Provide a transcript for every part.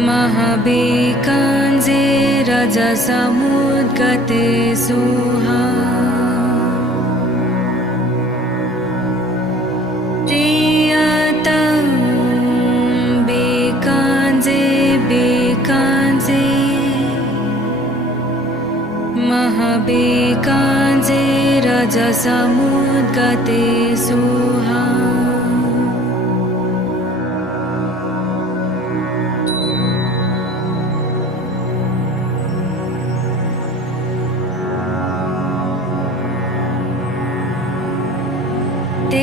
महाबेकाञ्जे रजसमुद्गते सुहा तेयतं बेकाञ्जे बेकाञ्जे महाबेकाञ्जे रजसमुद्गते सुहा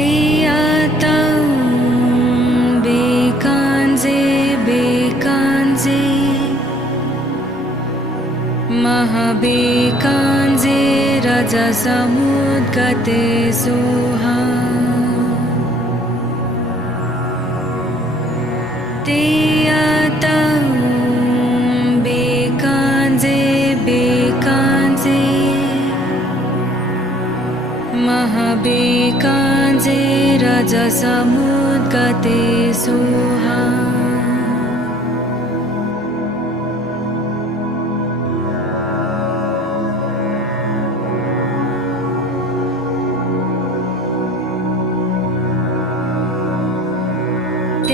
तेयतं बेकाञ्जे बेकाञ्जे महाबेकाञ्जे रजसमुद्गते सुहा तेयतं बेकाञ्जे बेकाञ्जे महाबेकाञ्जे रजसमुद्गते सुहा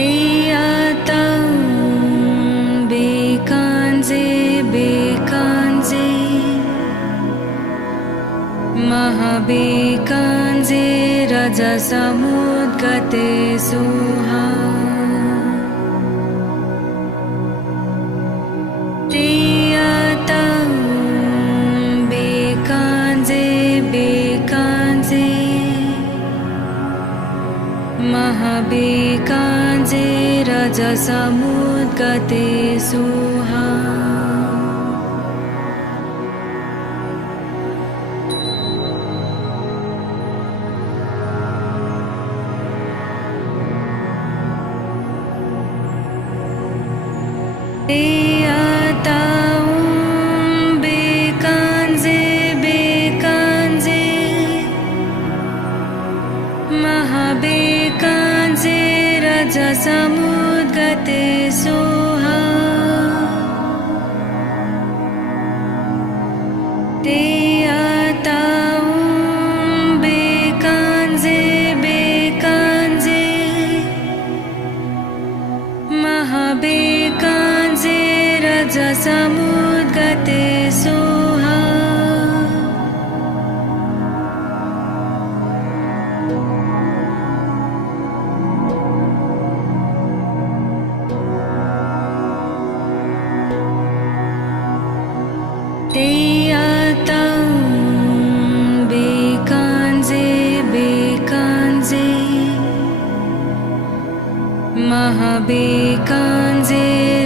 तेयतं बेकाञ्जे बेकाञ्जे महाबेकाञ्जे रजसमुद्गते सुहा तेयतं बेकाञ्जे बेकाञ्जे महाबेकाञ्जे रजसमुद्गते सुहा तेयतं बेकाञ्जे बेकाञ्जे महाबेकाञ्जे रजसमुद्गते सुहा तेयतं बेकाञ्जे बेकाञ्जे महाबेकाञ्जे रजसमुद्गते सुहा तेयतं बेकाञ्जे बेकाञ्जे महाबेकाञ्जे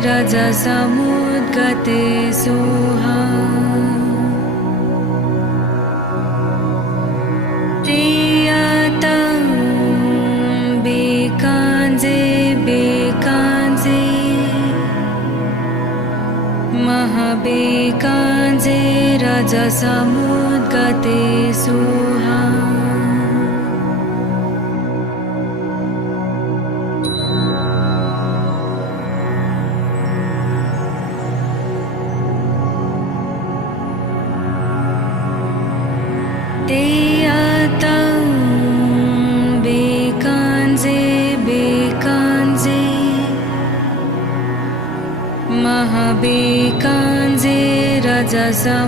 रजसमुद्गते सुहा तेयतं बेकाञ्जे बेकाञ्जे महाबेकाञ्जे रजसमुद्गते सुहा तेयतं बेकाञ्जे बेकाञ्जे महाबेकाञ्जे रजसमुद्गते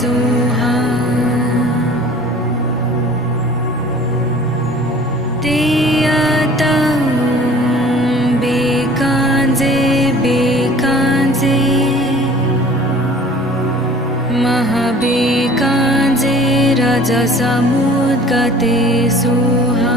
सुहा तेयतं बेकाञ्जे बेकाञ्जे महाबेकाञ्जे रजसमुद्गते सुहा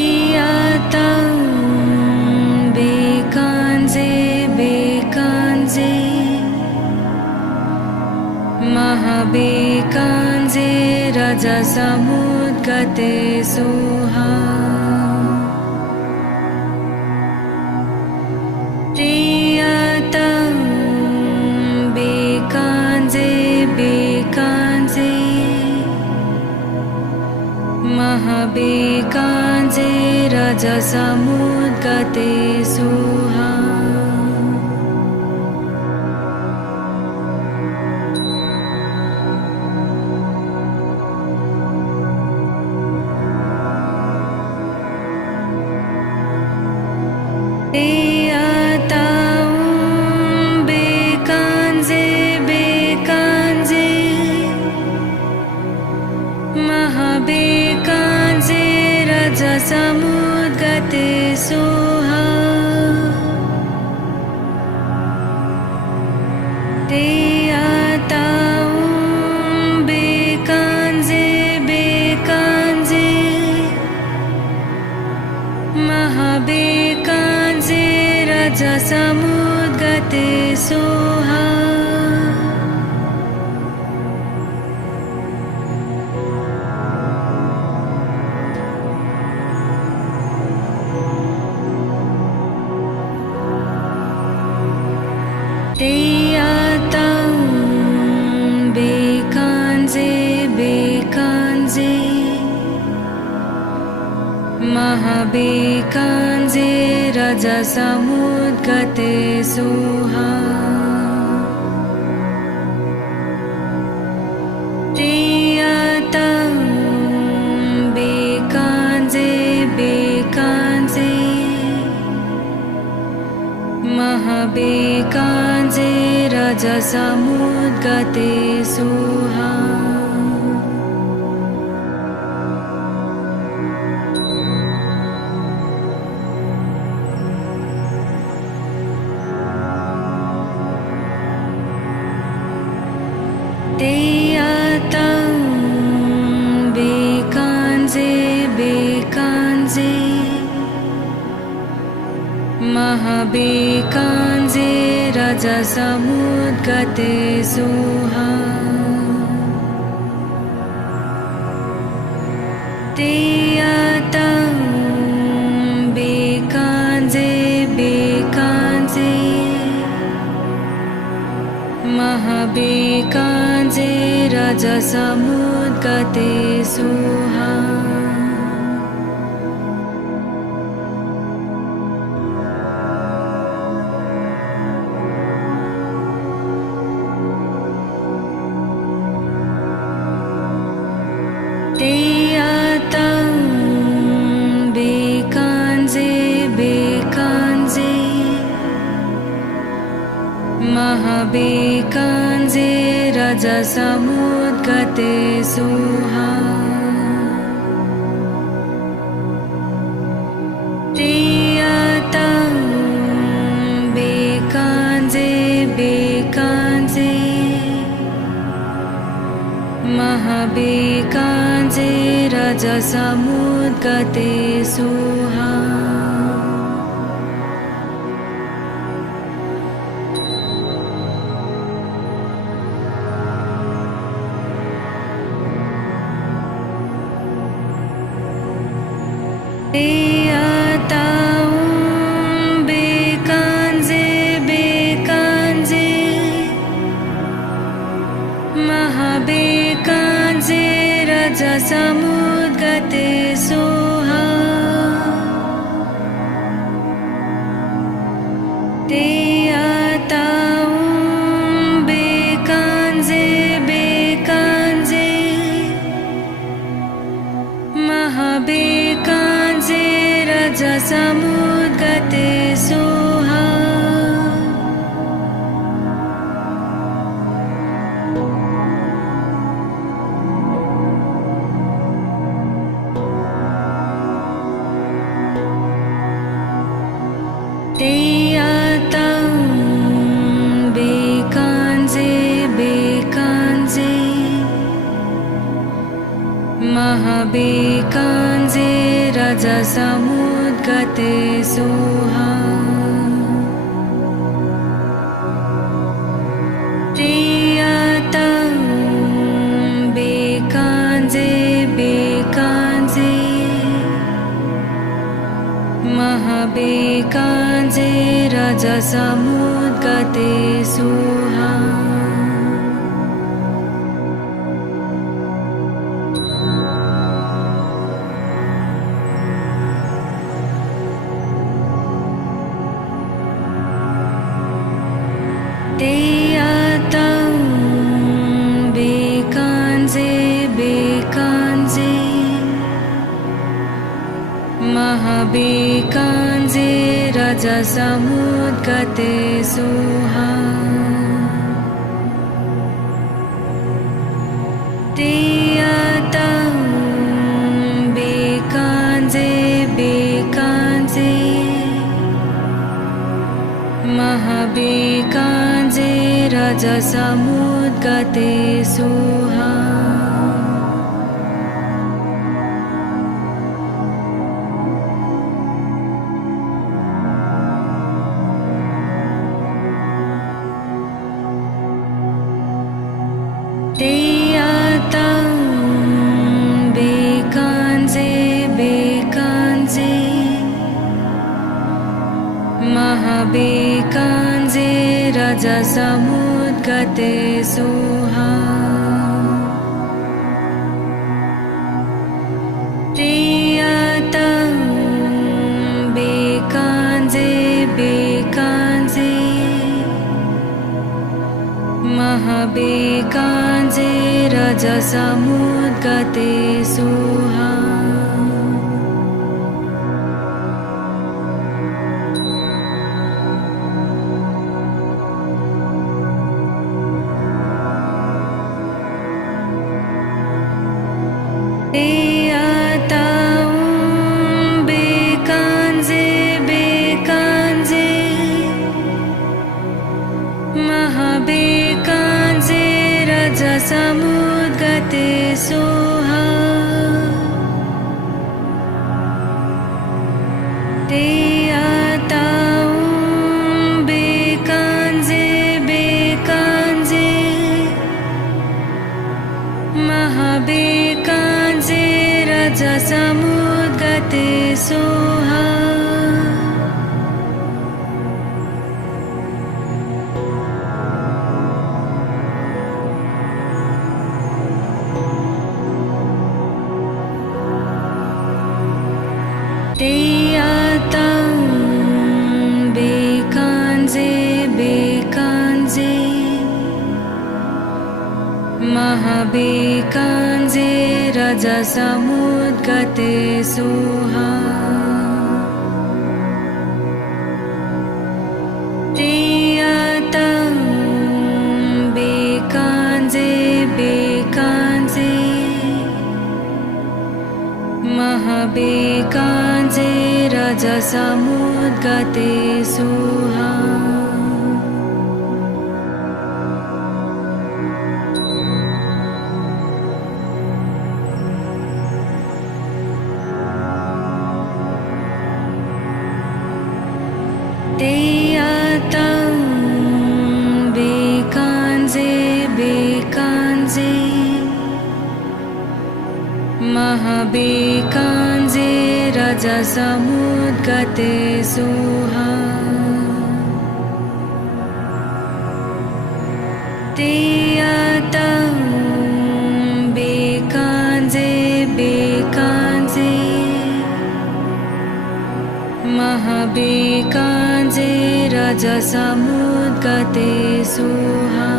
तेयतं बेकाञ्जे बेकाञ्जे महाबेकाञ्जे रजसमुद्गते सुहा तेयतं महाबेकाञ्जे रजसमुद्गते सुहा महाबेकाञ्जे रजसमुद्गते सुहा ते आतां बेकाञ्जे बेकाञ्जे महाबेकाञ्जे रजसमुद्गते सुहा ते आतां बेकाञ्जे बेकाञ्जे महाबेकाञ्जे रजसमुद्गते सुहा ते आतां बेकाञ्जे बेकाञ्जे महाबेकाञ्जे रजसमुद्गते सुहा ते आतां बेकाञ्जे बेकाञ्जे महाबेकाञ्जे रजसमुद्गते सुहा ते आतां बेकाञ्जे बेकाञ्जे महाबेकाञ्जे रजसमुद्गते सुहा ते आतां बेकाञ्जे बेकाञ्जे महाबेकाञ्जे रजसमुद्गते सुहा ते आतां बेकाञ्जे बेकाञ्जे महाबेकाञ्जे रजसमुद्गते सुहा ते आतां बेकाञ्जे बेकाञ्जे महाबेकाञ्जे रजसमुद्गते सुहा ते आतां बेकाञ्जे बेकाञ्जे महाबेकाञ्जे रजसमुद्गते सुहा ते आतां बेकाञ्जे बेकाञ्जे महाबेकाञ्जे रजसमुद्गते सुहा ते आतां बेकाञ्जे बेकाञ्जे महाबेकाञ्जे रजसमुद्गते सुहा Teyatam Bekanze Bekanze Mahabekanze Rajasamudgate Suha Teyatam Bekanze Bekanze Mahabekanze Rajasamudgate Suha Teyatam Bekanze Bekanze Mahabekanze Rajasamudgate Suha Teyatam Bekanze Bekanze Mahabekanze Rajasamudgate Suha Teyatam Bekanze Bekanze Mahabekanze Rajasamudgate Suha Teyatam Bekanze Bekanze Mahabekanze Rajasamudgate Suha Teyatam Bekanze Bekanze Mahabekanze Rajasamudgate Suha Teyatam Bekanze Bekanze Mahabekanze Rajasamudgate Suha Teyatam Bekanze Bekanze Mahabekanze Rajasamudgate Suha Teyatam Bekanze Bekanze Mahabekanze Rajasamudgate Suha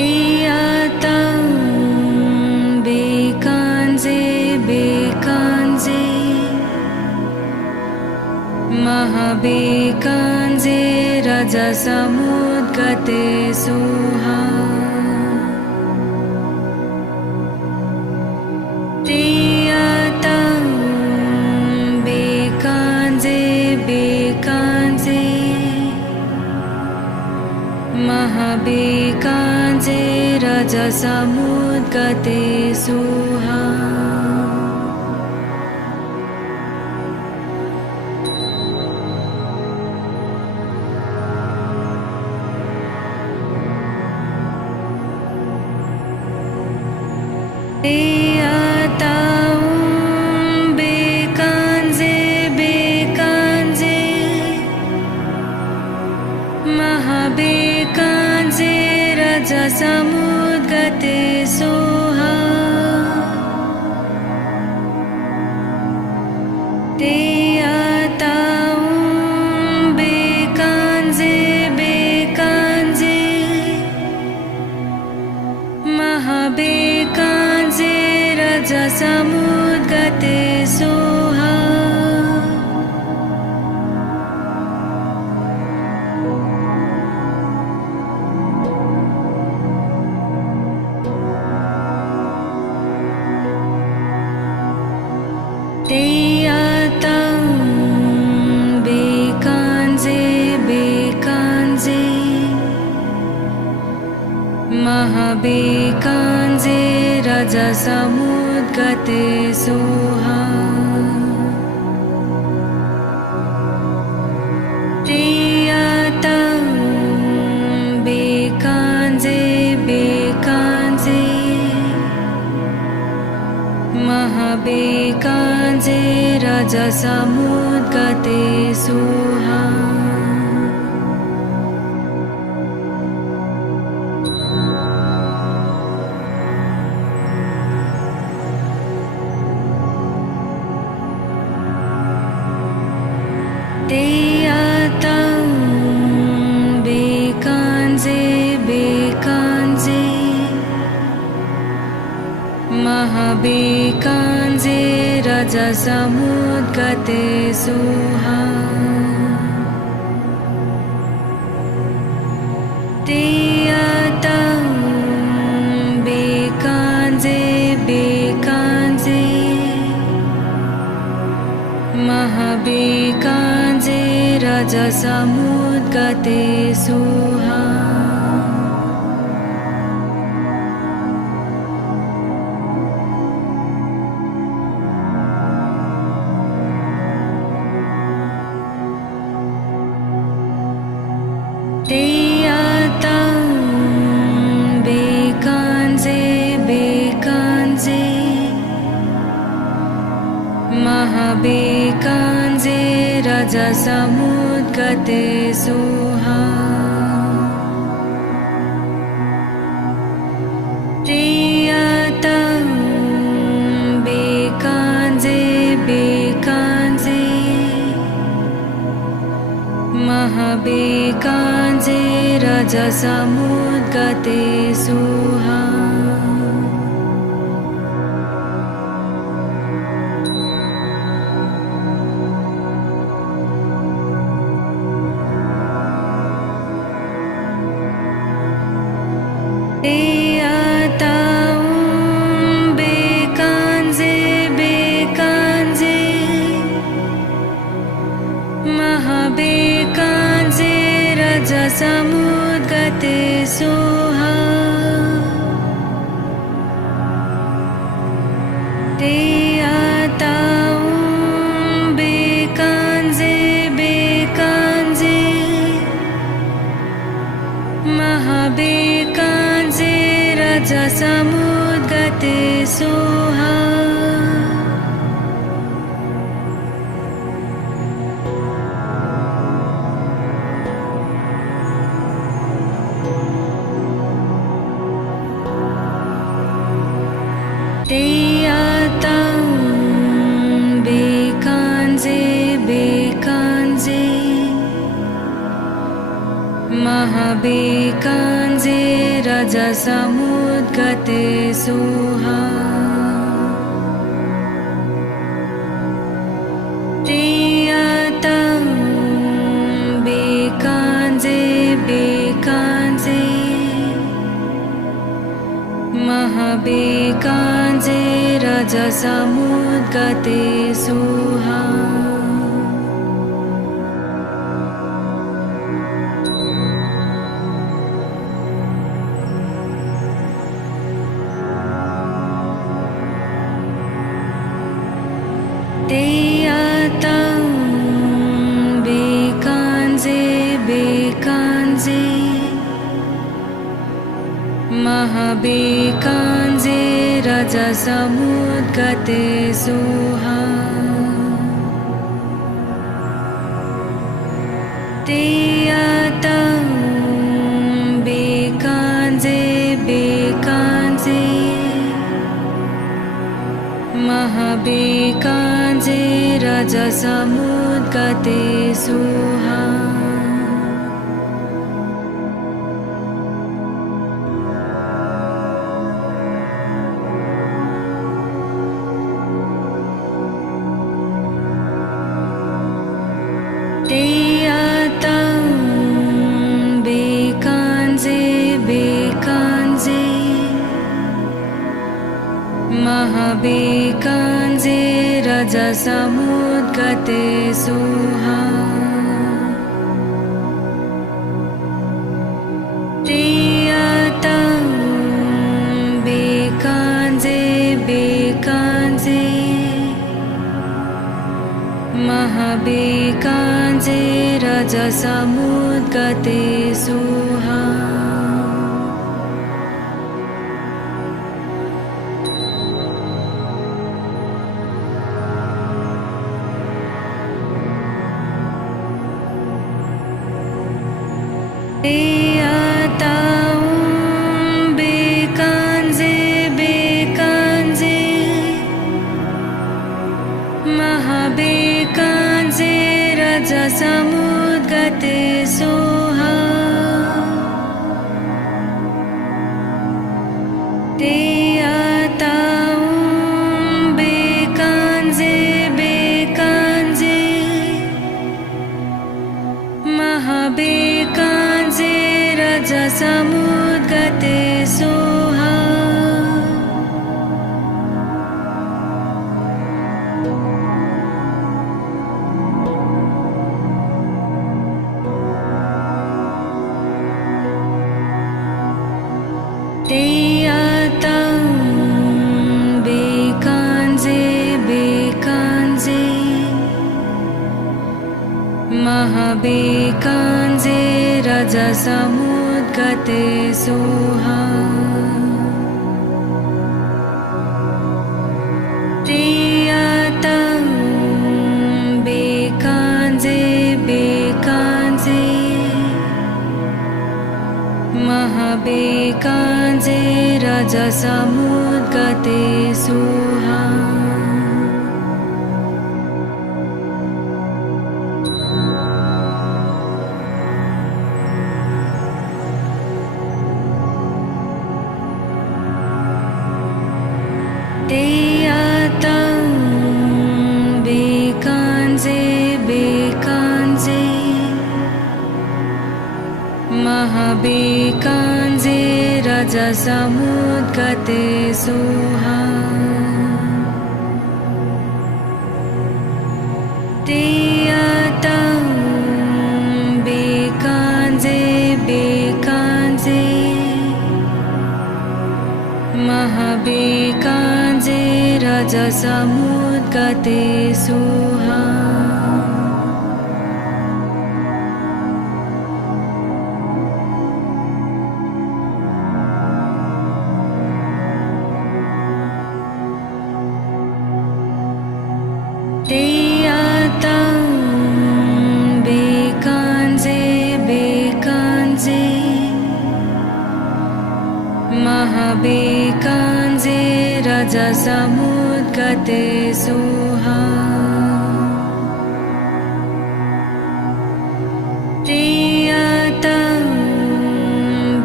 Teyatam Bekanze Bekanze Mahabekanze Rajasamudgate Suha Teyatam Bekanze Bekanze Mahabekanze Rajasamudgate Suha Teyatam Bekanze Bekanze Mahabekanze रजसमुद्गते Soha ते आताऊं बेकांजे बेकांजे महाबेकांजे रजसमुद्गते सोहा ते आताऊं बेकांजे बेकांजे महाबेकांजे रजसमुद्गते सोहा ते आताऊं बेकांजे बेकांजे महाबेकांजे रजसमुद्गते सोहा ते आताऊं बेकांजे बेकांजे महाबेकांजे रजसमुद्गते सोहा ते आताऊं बेकांजे बेकांजे महाबेकांजे रजसमुद्गते सोहा ते आताऊं बेकांजे बेकांजे महाबेकांजे रजसमुद्गते सोहा ते आताऊं बेकांजे बेकांजे महाबेकांजे रजसमुद्गते सोहा ते आताऊं बेकांजे बेकांजे महाबेकांजे रजसमुद्गते सोहा ते आताऊं बेकांजे बेकांजे महाबेकांजे रजसमुद्गते सोहा ते आताऊं बेकांजे बेकांजे महाबेकांजे रजसमुद्गते सोहा ते आताऊं बेकांजे बेकांजे महाबेकांजे रजसमुद्गते सोहा ते आताऊं बेकांजे बेकांजे महाबेकांजे रजसमुद्गते सोहा ते आताऊं बेकांजे रजसमुद्गते सुहा Teyatam bekanze bekanze Mahabekanze rajasamudgate suha Teyatam bekanze bekanze Mahabekanze rajasamudgate suha Teyatam bekanze bekanze Mahabekanze rajasamudgate suha Teyatam bekanze bekanze Mahabekanze rajasamudgate suha Teyatam bekanze bekanze Mahabekanze rajasamudgate suha Teyatam bekanze bekanze Mahabekanze rajasamudgate suha Teyatam bekanze bekanze Mahabekanze rajasamudgate suha Teyatam bekanze bekanze Mahabekanze rajasamudgate suha Teyatam bekanze bekanze Mahabekanze rajasamudgate suha Teyatam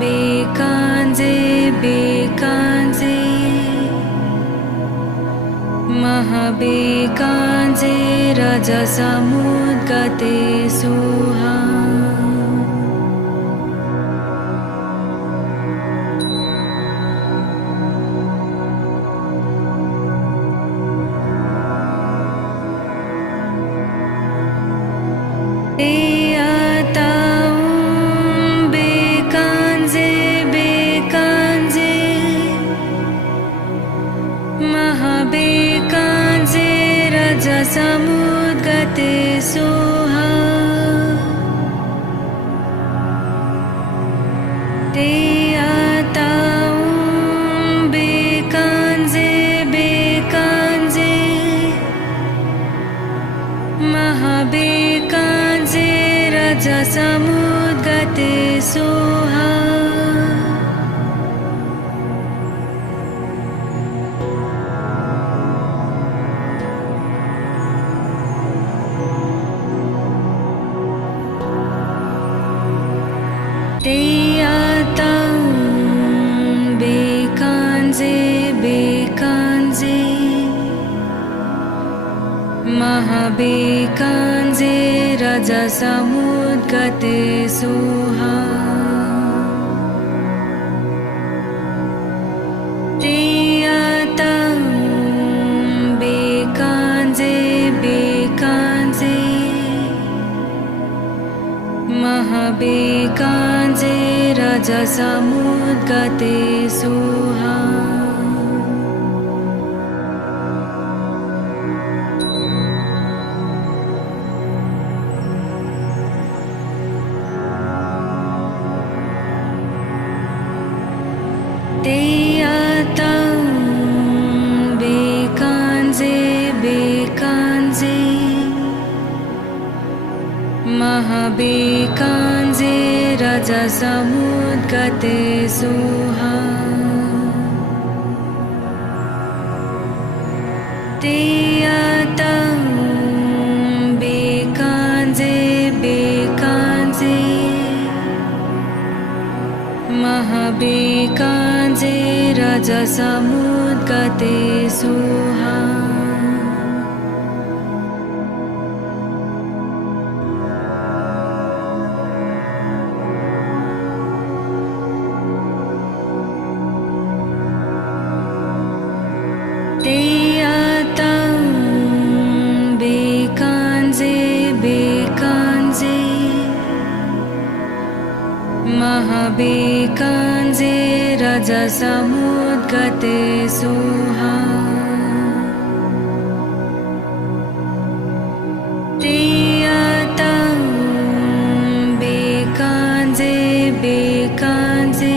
bekanze bekanze Mahabekanze rajasamudgate suha Teyatam bekanze bekanze Mahabekanze rajasamudgate suha Teyatam bekanze bekanze Mahabekanze rajasamudgate suha महाबेकाञ्जे रजसमुद्गते Soha तेयतं बेकाञ्जे बेकाञ्जे महाबेकाञ्जे रजसमुद्गते Soha तेयतं बेकाञ्जे बेकाञ्जे महाबेकाञ्जे रजसमुद्गते Soha तेयतं बेकाञ्जे बेकाञ्जे महाबेकाञ्जे रजसमुद्गते Soha तेयतं बेकाञ्जे बेकाञ्जे महाबेकाञ्जे रजसमुद्गते Soha तेयतं बेकाञ्जे बेकाञ्जे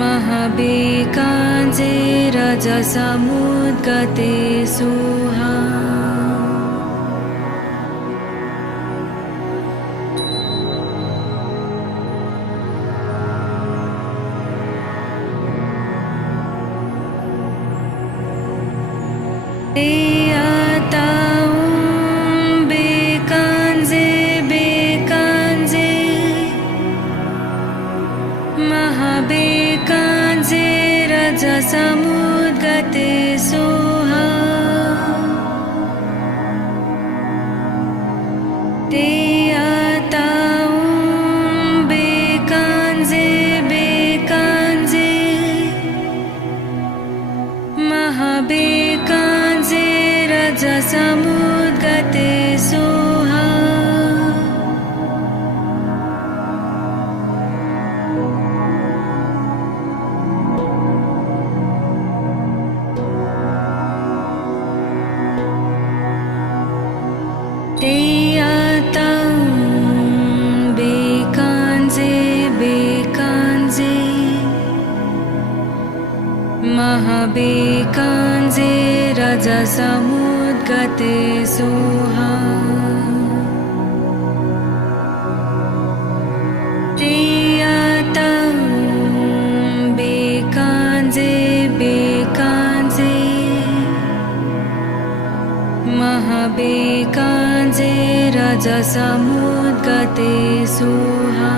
महाबेकाञ्जे रजसमुद्गते Soha तेयतं बेकाञ्जे बेकाञ्जे महाबेकाञ्जे रजसमुद्गते Soha तेयतं बेकाञ्जे बेकाञ्जे महाबेकाञ्जे रजसमुद्गते Soha तेयतं बेकाञ्जे बेकाञ्जे महाबेकाञ्जे रजसमुद्गते Soha तेयतं बेकाञ्जे बेकाञ्जे महाबेकाञ्जे रजसमुद्गते Soha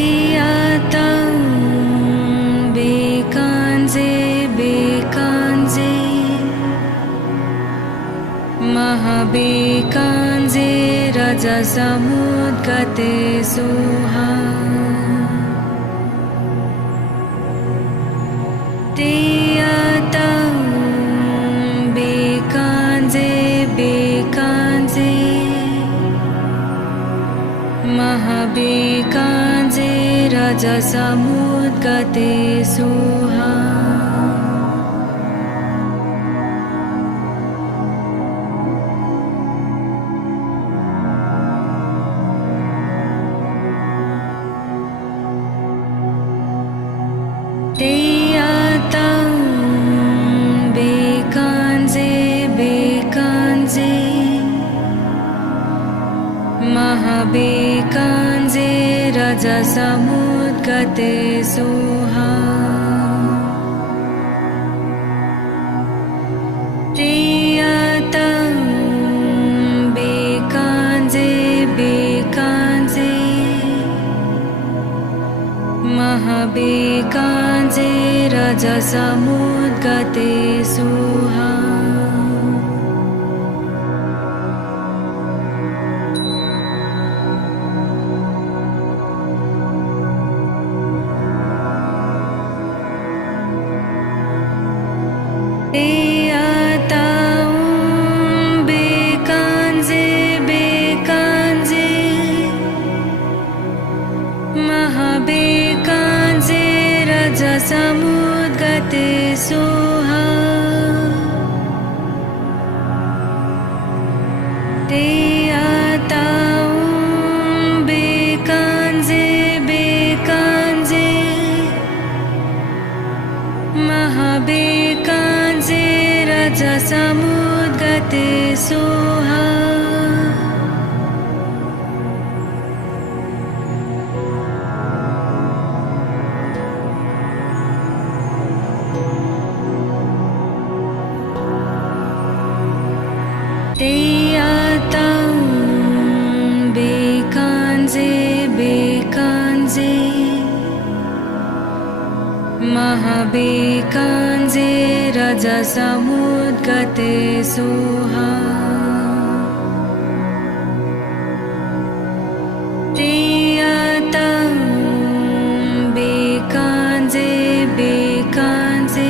तेयतं बेकाञ्जे बेकाञ्जे महाबेकाञ्जे रजसमुद्गते Soha तेयतं बेकाञ्जे बेकाञ्जे महाबेकाञ्जे रजसमुद्गते Soha तेयतं बेकाञ्जे बेकाञ्जे महाबेकाञ्जे रजसमुद्गते Soha तेयतं महाबेकाञ्जे रजसमुद्गते सुहा महाबेकाञ्जे रजसमुद्गते सुहा ते आतां बेकाञ्जे बेकाञ्जे महाबेकाञ्जे रजसमुद्गते सुहा ते आतां बेकाञ्जे बेकाञ्जे महाबेकाञ्जे रजसमुद्गते सुहा ते आतां बेकाञ्जे बेकाञ्जे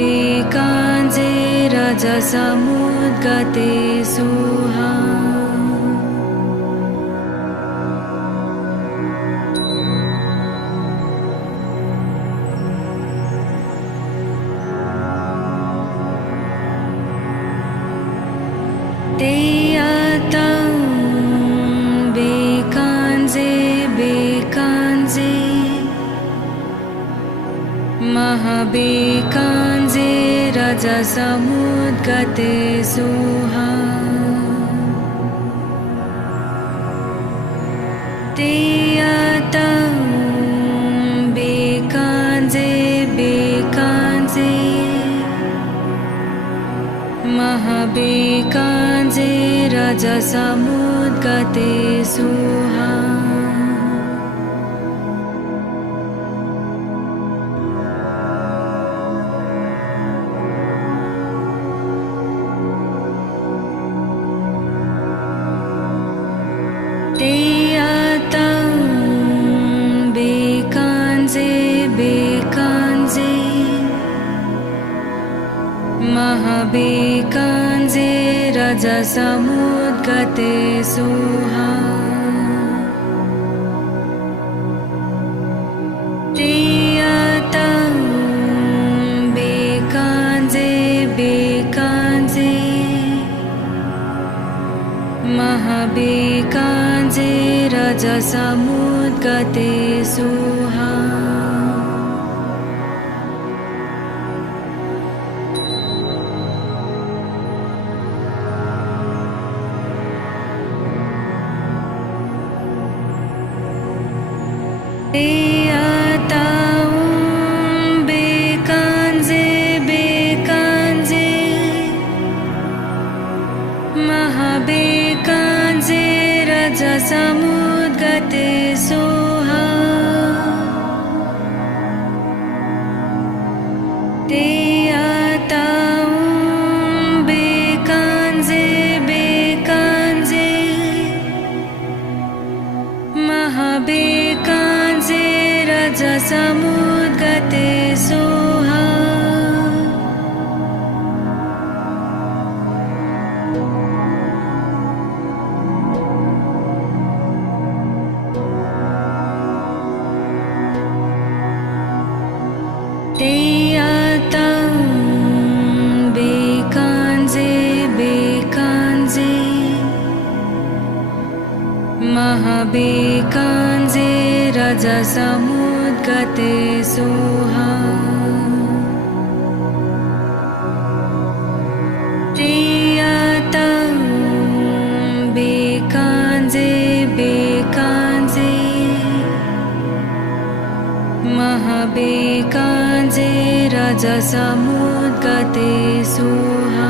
महाबेकाञ्जे रजसमुद्गते सुहा ते आतां बेकाञ्जे बेकाञ्जे महाबेकाञ्जे रजसमुद्गते सुहा ते आतां बेकाञ्जे बेकाञ्जे महाबेकाञ्जे रजसमुद्गते सुहा ते आतां बेकाञ्जे बेकाञ्जे महाबेकाञ्जे रजसमुद्गते सुहा ते आतां बेकाञ्जे बेकाञ्जे महाबेकाञ्जे रजसमुद्गते सुहा ते आतां बेकाञ्जे बेकाञ्जे महाबेकाञ्जे रजसमुद्गते सुहा ते आतां बेकाञ्जे बेकाञ्जे महाबेकाञ्जे रजसमुद्गते सुहा ते आतां बेकाञ्जे बेकाञ्जे महाबेकाञ्जे रजसमुद्गते सुहा ते आतां बेकाञ्जे बेकाञ्जे महाबेकाञ्जे रजसमुद्गते सुहा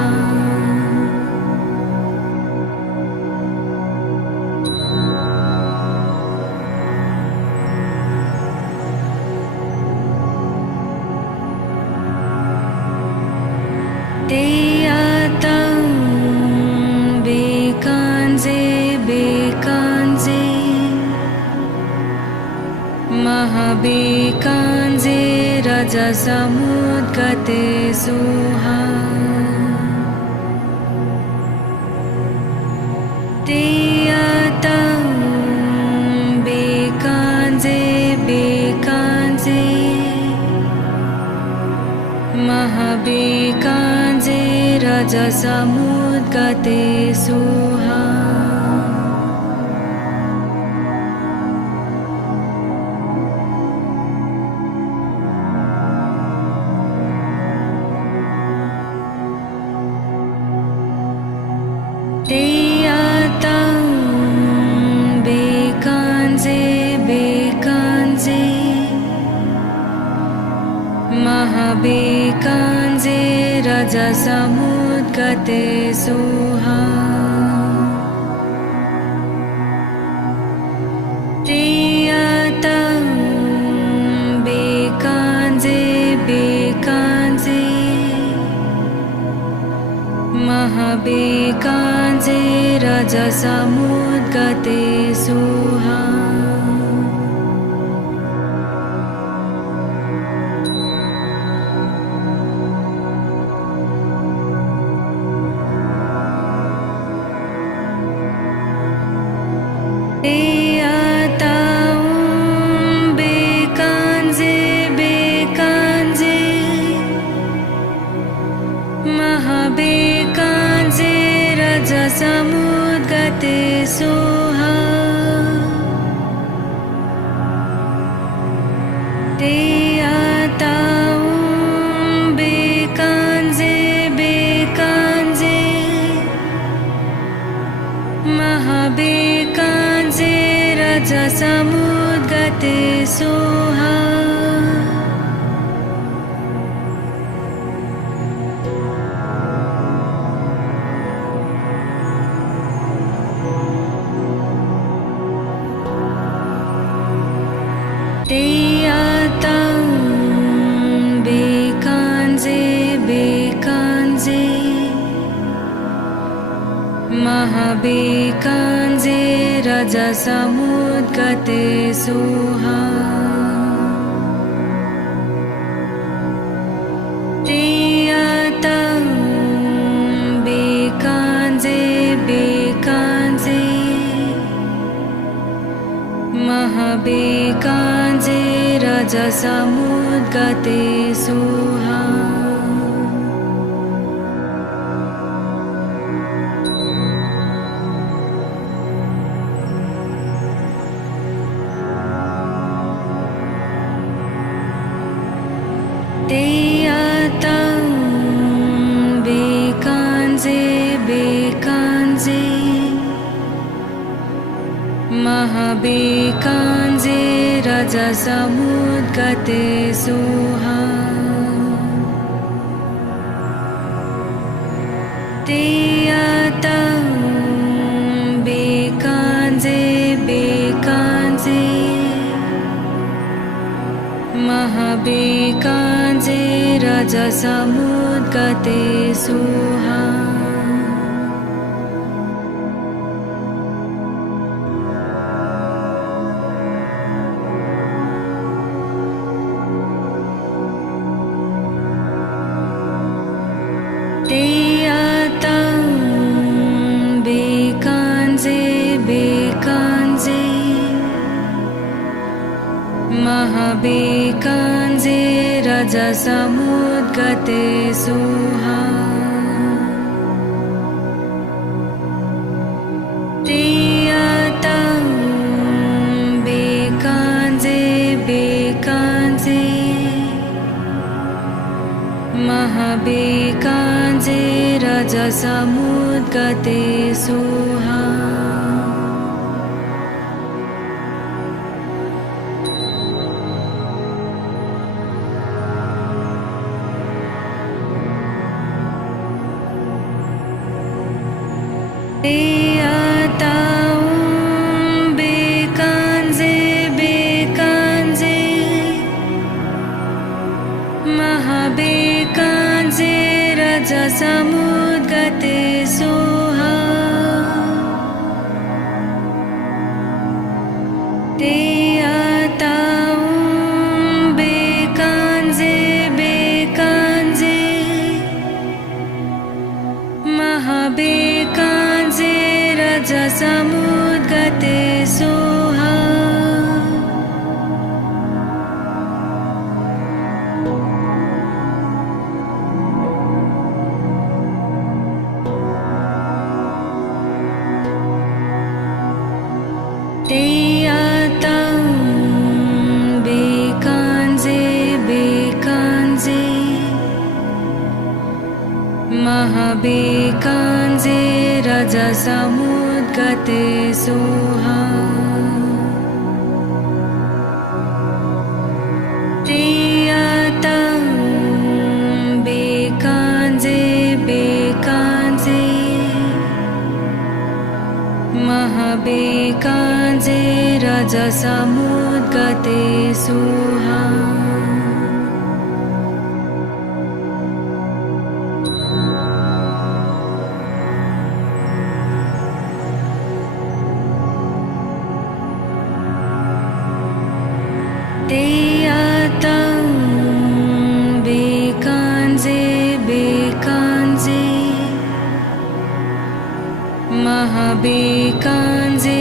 महाबेकाञ्जे रजसमुद्गते सुहा तेयतं बेकाञ्जे बेकाञ्जे महाबेकाञ्जे रजसमुद्गते सुहा तेयतं बेकाञ्जे बेकाञ्जे महाबेकाञ्जे रजसमुद्गते सुहा तेयतं बेकाञ्जे बेकाञ्जे महाबेकाञ्जे रजसमुद्गते सुहा तेयतं बेकाञ्जे बेकाञ्जे महाबेकाञ्जे रजसमुद्गते सुहा तेयतं बेकाञ्जे बेकाञ्जे महाबेकाञ्जे रजसमुद्गते सुहा तेयतं बेकाञ्जे बेकाञ्जे महाबेकाञ्जे रजसमुद्गते सुहा तेयतं बेकाञ्जे बेकाञ्जे महाबेकाञ्जे रजसमुद्गते सुहा तेयतं बेकाञ्जे बेकाञ्जे महाबेकाञ्जे रजसमुद्गते सुहा तेयतं बेकाञ्जे बेकाञ्जे महाबेकाञ्जे रजसमुद्गते सुहा तेयतं बेकाञ्जे बेकाञ्जे महाबेकाञ्जे रजसमुद्गते सुहा तेयतं बेकाञ्जे बेकाञ्जे महाबेकाञ्जे रजसमुद्गते सुहा तेयतं बेकाञ्जे बेकाञ्जे महाबेकाञ्जे रजसमुद्गते सुहा तेयतं महाबेकाञ्जे रजसमुद्गते सोहा तेयतं बेकाञ्जे बेकाञ्जे महाबेकाञ्जे रजसमुद्गते सोहा तेयतं बेकाञ्जे बेकाञ्जे महाबेकाञ्जे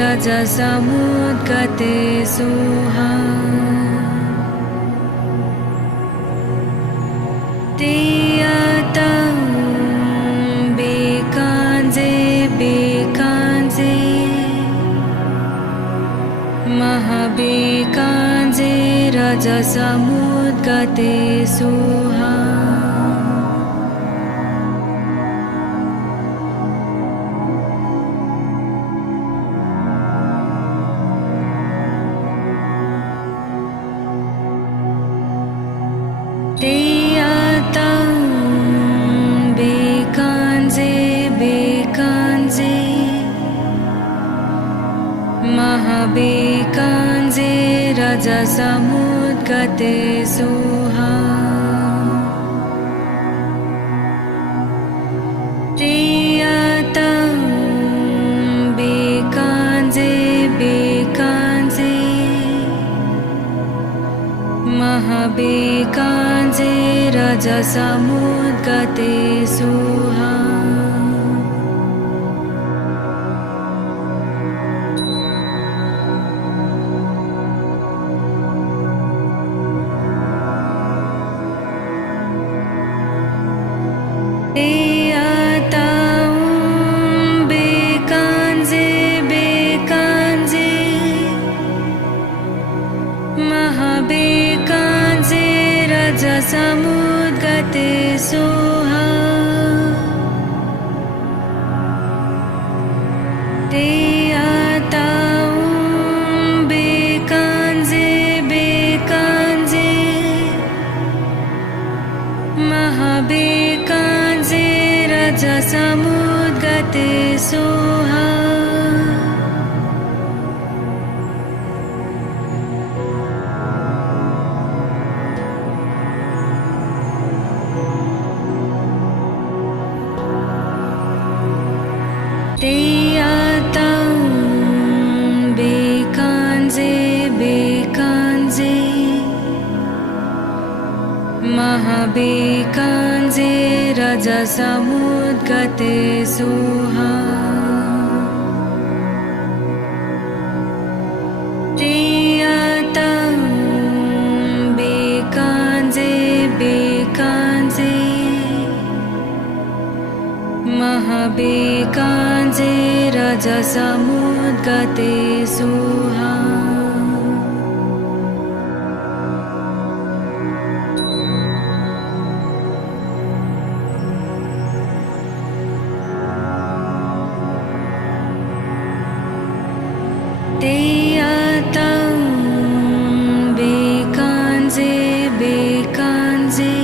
रजसमुद्गते सोहा तेयतं बेकाञ्जे बेकाञ्जे महाबेकाञ्जे रजसमुद्गते सोहा तेयतं बेकाञ्जे बेकाञ्जे महाबेकाञ्जे रजसमुद्गते सोहा तेयतं बेकाञ्जे बेकाञ्जे महाबेकाञ्जे रजसमुद्गते सोहा तेयतं बेकाञ्जे बेकाञ्जे महाबेकाञ्जे रजसमुद्गते सोहा तेयतं बेकाञ्जे बेकाञ्जे महाबेकाञ्जे रजसमुद्गते सोहा तेयतं बेकाञ्जे बेकाञ्जे महाबेकाञ्जे रजसमुद्गते सोहा तेयतं बेकाञ्जे बेकाञ्जे महाबेकाञ्जे रजसमुद्गते सोहा तेयतं बेकाञ्जे बेकाञ्जे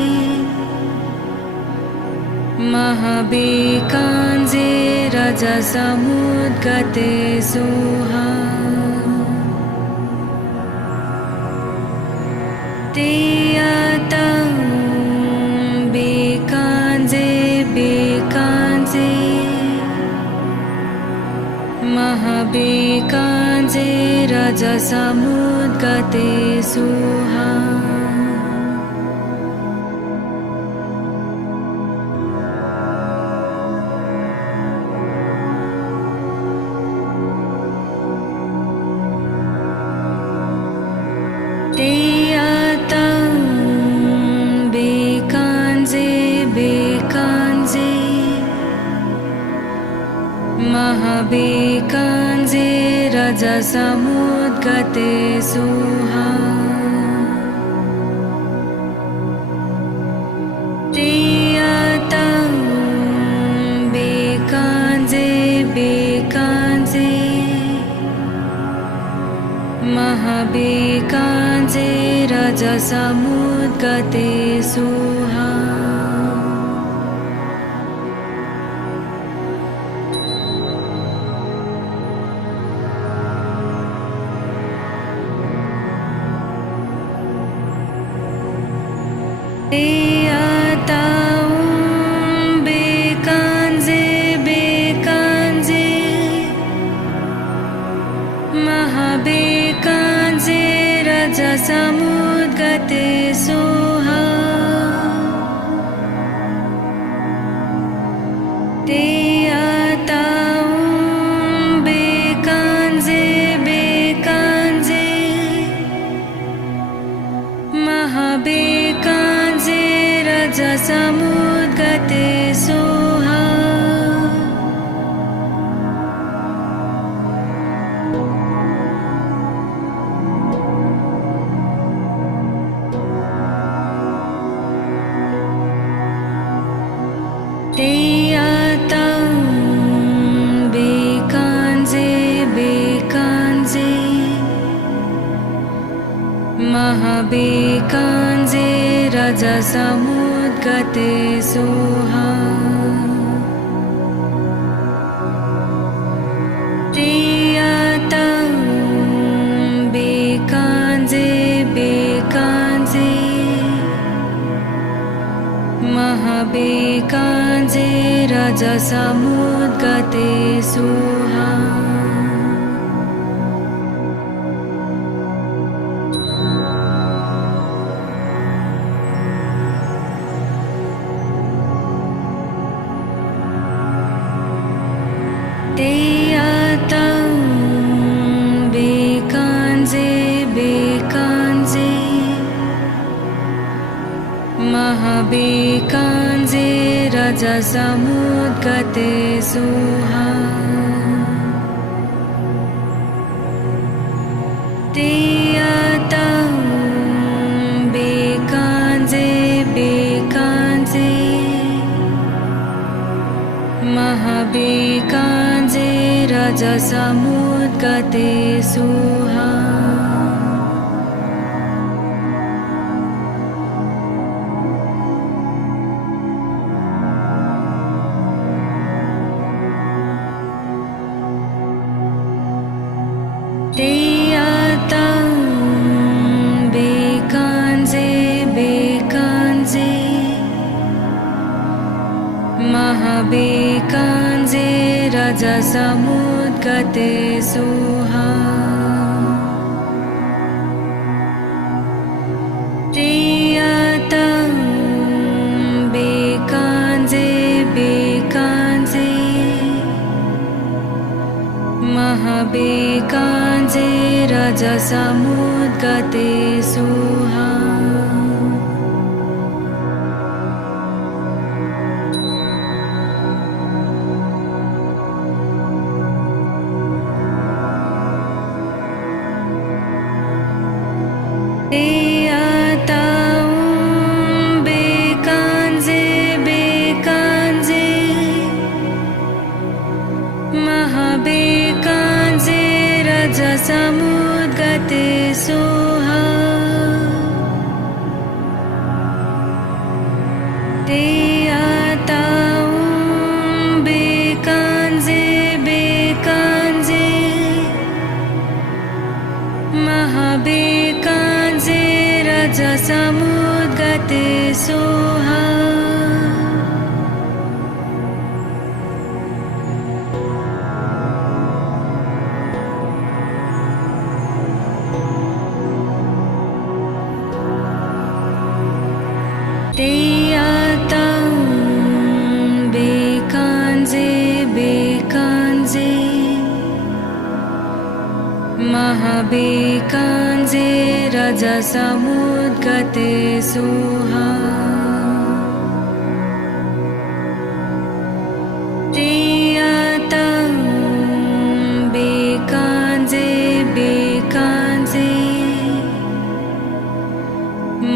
महाबेकाञ्जे रजसमुद्गते सोहा तेयतं बेकाञ्जे बेकाञ्जे महाबेकाञ्जे रजसमुद्गते सोहा तेयतं बेकाञ्जे बेकाञ्जे महाबेकाञ्जे रजसमुद्गते सोहा तेयतं महाबेकाञ्जे रजसमुद्गते सुहा महाबेकाञ्जे रजसमुद्गते सुहा ते बेकाञ्जे बेकाञ्जे महाबेकाञ्जे रजसमुद्गते सुहा बेकाञ्जे बेकाञ्जे महाबेकाञ्जे रजसमुद्गते सुहा बेकाञ्जे बेकाञ्जे महाबेकाञ्जे रजसमुद्गते सुहा बेकाञ्जे बेकाञ्जे महाबेकाञ्जे रजसमुद्गते सुहा बेकाञ्जे बेकाञ्जे महाबेकाञ्जे रजसमुद्गते सुहा बेकाञ्जे बेकाञ्जे महाबेकाञ्जे रजसमुद्गते सुहा बेकाञ्जे बेकाञ्जे महाबेकाञ्जे रजसमुद्गते सुहा बेकाञ्जे बेकाञ्जे महाबेकाञ्जे रजसमुद्गते सुहा बेकाञ्जे बेकाञ्जे महाबेकाञ्जे रजसमुद्गते सुहा बेकाञ्जे बेकाञ्जे महाबेकाञ्जे रजसमुद्गते सुहा बेकाञ्जे बेकाञ्जे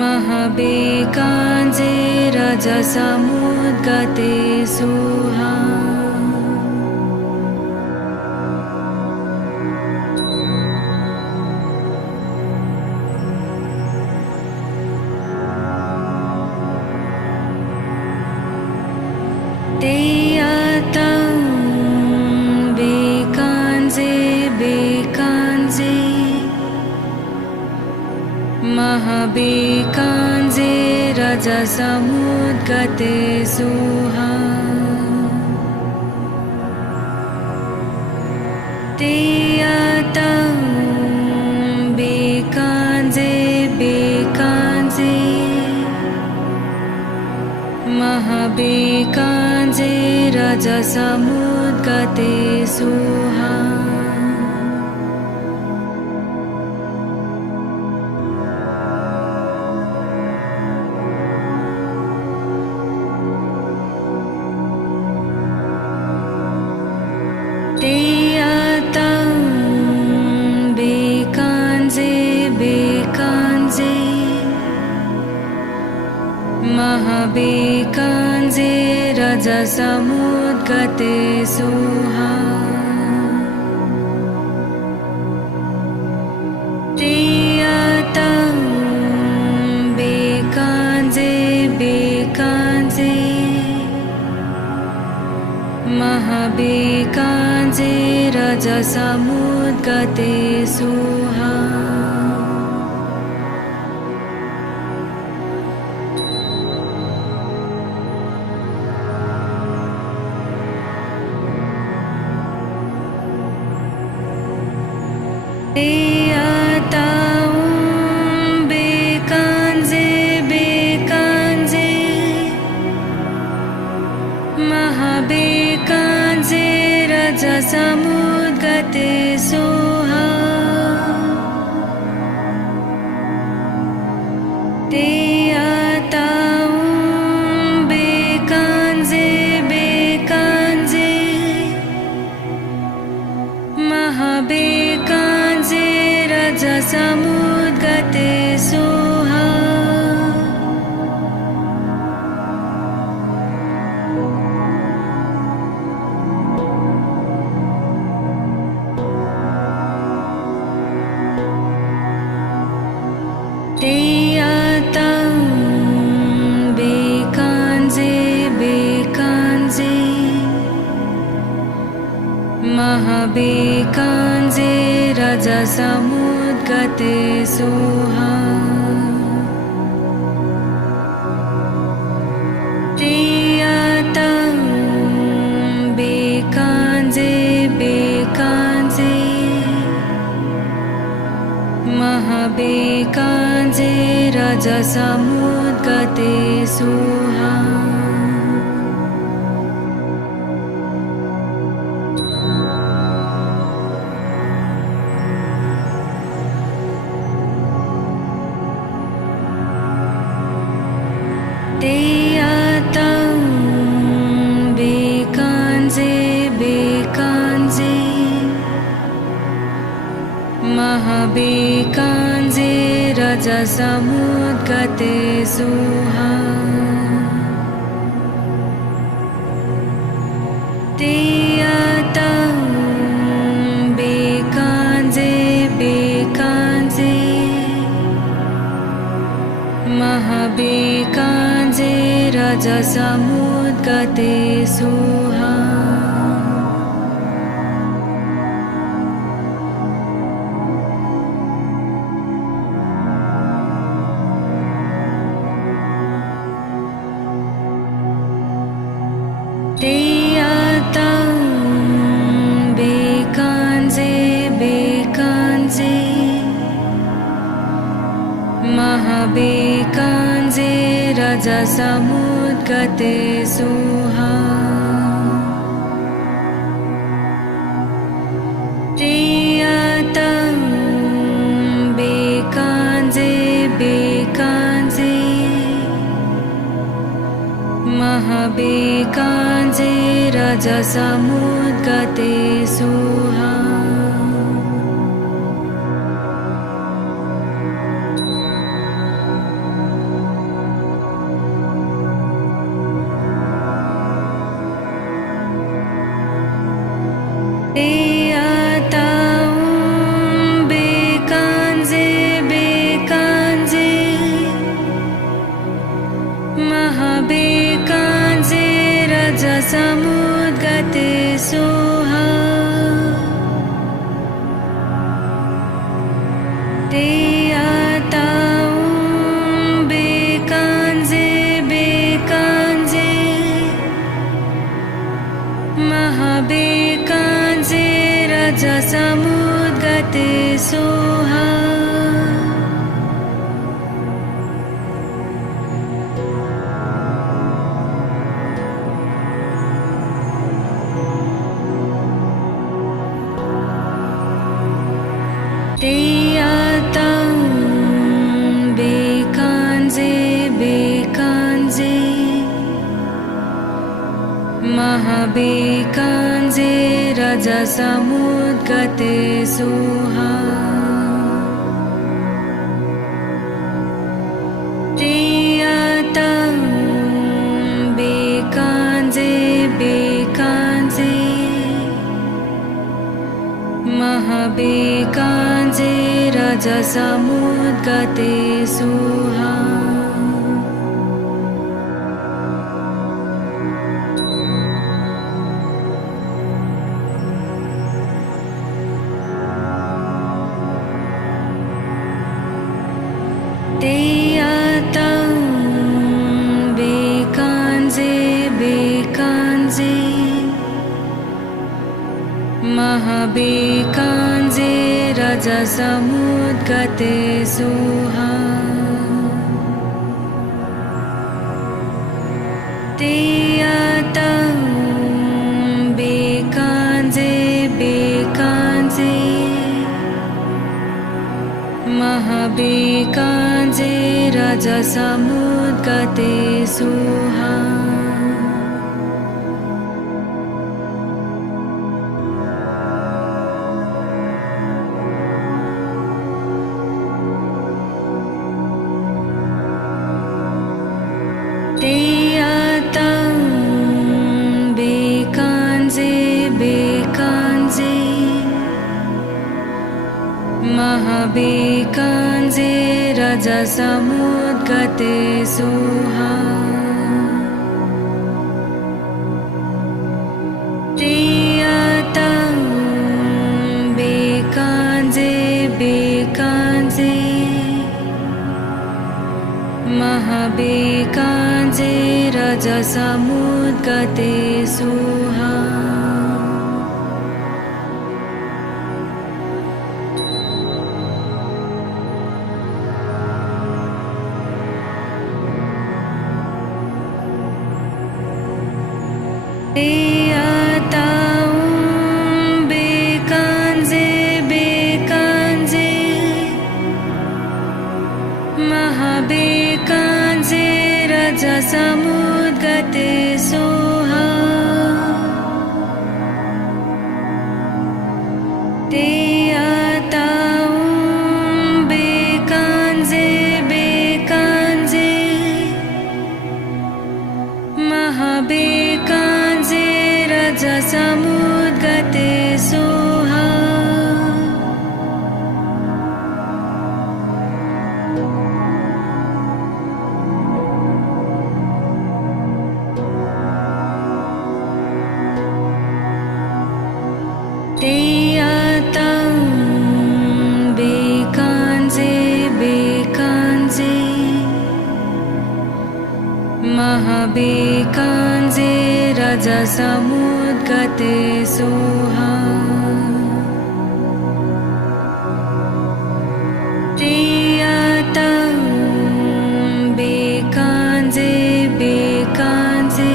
महाबेकाञ्जे रजसमुद्गते सुहा महाबेकाञ्जे रजसमुद्गते सुहा तेयतं बेकाञ्जे बेकाञ्जे महाबेकाञ्जे रजसमुद्गते सुहा तेयतं बेकाञ्जे बेकाञ्जे महाबेकाञ्जे रजसमुद्गते सुहा तेयतं बेकाञ्जे बेकाञ्जे महाबेकाञ्जे रजसमुद्गते सुहा तेयतं बेकाञ्जे बेकाञ्जे महाबेकाञ्जे रजसमुद्गते सुहा तेयतं बेकाञ्जे बेकाञ्जे महाबेकाञ्जे रजसमुद्गते सुहा तेयतं बेकाञ्जे बेकाञ्जे महाबेकाञ्जे रजसमुद्गते सुहा तेयतं बेकाञ्जे बेकाञ्जे महाबेकाञ्जे रजसमुद्गते सुहा तेयतं बेकाञ्जे बेकाञ्जे महाबेकाञ्जे रजसमुद्गते सुहा तेयतं बेकाञ्जे बेकाञ्जे महाबेकाञ्जे रजसमुद्गते सुहा तेयतं बेकाञ्जे बेकाञ्जे महाबेकाञ्जे रजसमुद्गते सुहा तेयतं बेकाञ्जे बेकाञ्जे महाबेकाञ्जे रजसमुद्गते सुहा तेयतं बेकाञ्जे बेकाञ्जे महाबेकाञ्जे रजसमुद्गते सुहा तेयतं Soha Teyatam bekanze bekanze Mahabekanze rajasamudgate soha Teyatam bekanze bekanze Mahabekanze rajasamudgate soha Teyatam bekanze bekanze Mahabekanze rajasamudgate soha Teyatam bekanze bekanze Mahabekanze rajasamudgate soha Teyatam bekanze bekanze Mahabekanze rajasamudgate soha Teyatam bekanze bekanze Mahabekanze rajasamudgate soha Teyatam bekanze bekanze Mahabekanze rajasamudgate soha Teyatam bekanze bekanze Mahabekanze rajasamudgate soha Teyatam bekanze bekanze Mahabekanze rajasamudgate soha Teyatam bekanze bekanze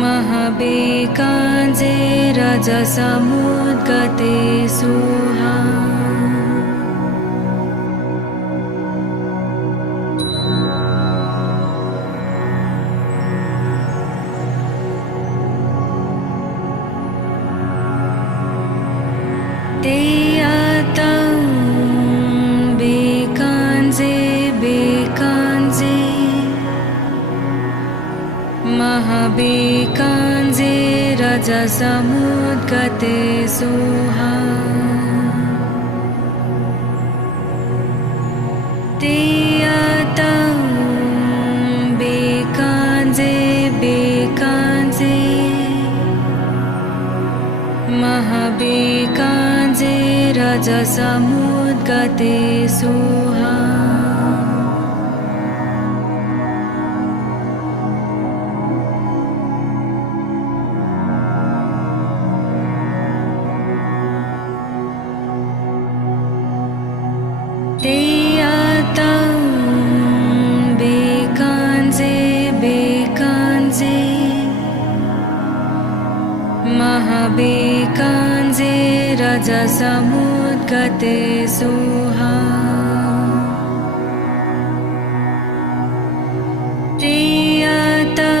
Mahabekanze rajasamudgate soha Teyatam bekanze bekanze Mahabekanze rajasamudgate soha Teyatam bekanze bekanze Mahabekanze rajasamudgate soha ते आता बेकांजे बेकांजे महाबेकांजे रजसमुद्गते सुहा ते आता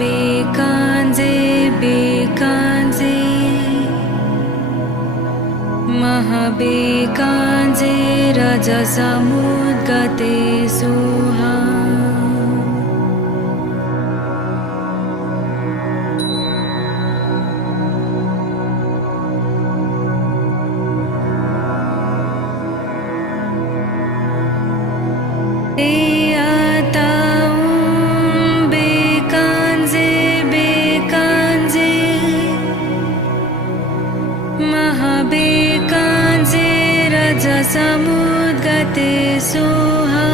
बेकांजे बेकांजे महाबेकांजे रजसमुद्गते सुहा ते आता बेकांजे बेकांजे महाबेकांजे रजसमुद्गते सुहा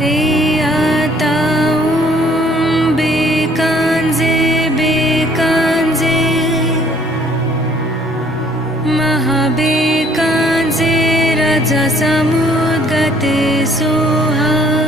ते आता बेकांजे बेकांजे महाबेकांजे रजसमुद्गते सुहा